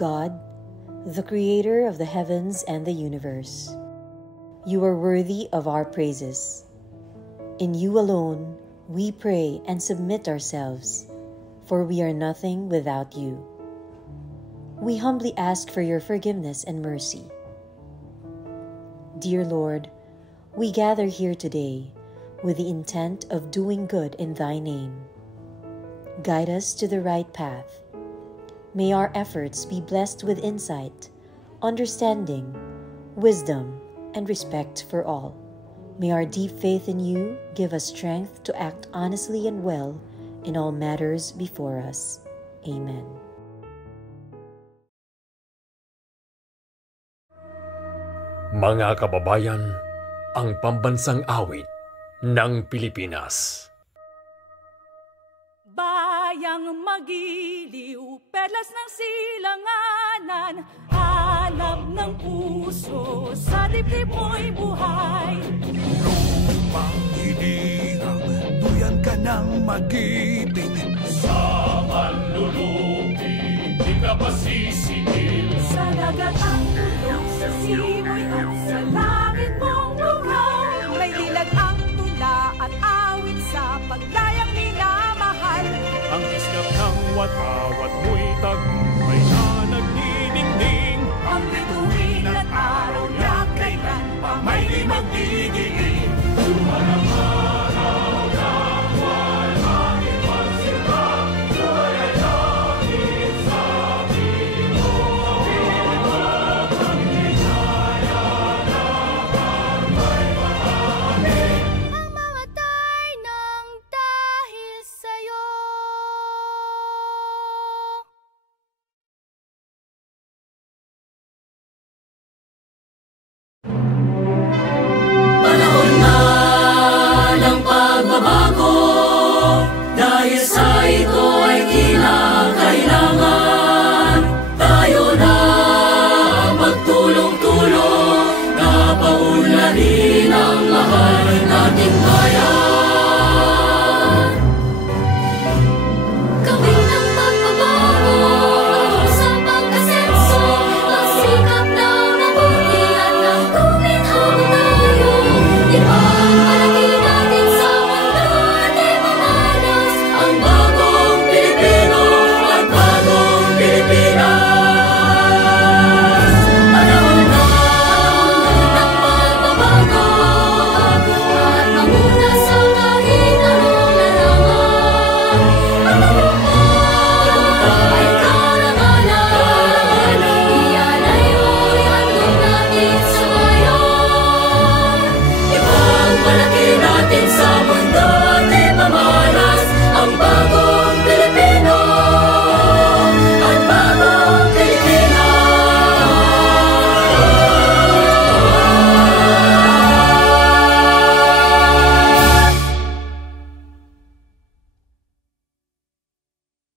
God, the Creator of the heavens and the universe. You are worthy of our praises. In you alone, we pray and submit ourselves, for we are nothing without you. We humbly ask for your forgiveness and mercy. Dear Lord, we gather here today with the intent of doing good in thy name. Guide us to the right path. May our efforts be blessed with insight, understanding, wisdom, and respect for all. May our deep faith in you give us strength to act honestly and well in all matters before us. Amen. Mga kababayan, ang pambansang awit ng Pilipinas. Bayang magiliw, perlas ng silanganan, hanap ng puso, sa dibdib mo'y buhay. Lupang hinirang, duyan ka ng magiting. Sa manlulupi, di ka pasisingil. Sa dagat ang tulong, sa simoy at sa langit mong lugaw. May dilag ang tula at awit sa paglayang minamahal. Ang islap ng watawat mo'y tagumpay na nagdidingding. Ang bituin at araw niya kailan pa may di magdidilim. Tumanang araw na buwan, aking pagsimba. Buhay ay langit sa piling mo. Piling mo ang ligaya na may marami. Ang mamatay ng dahil sa'yo. Panahon na ng pagbabago, dahil sa ito ay kinakailangan tayo na magtulong-tulong na paunlarin ang mahal nating bayan.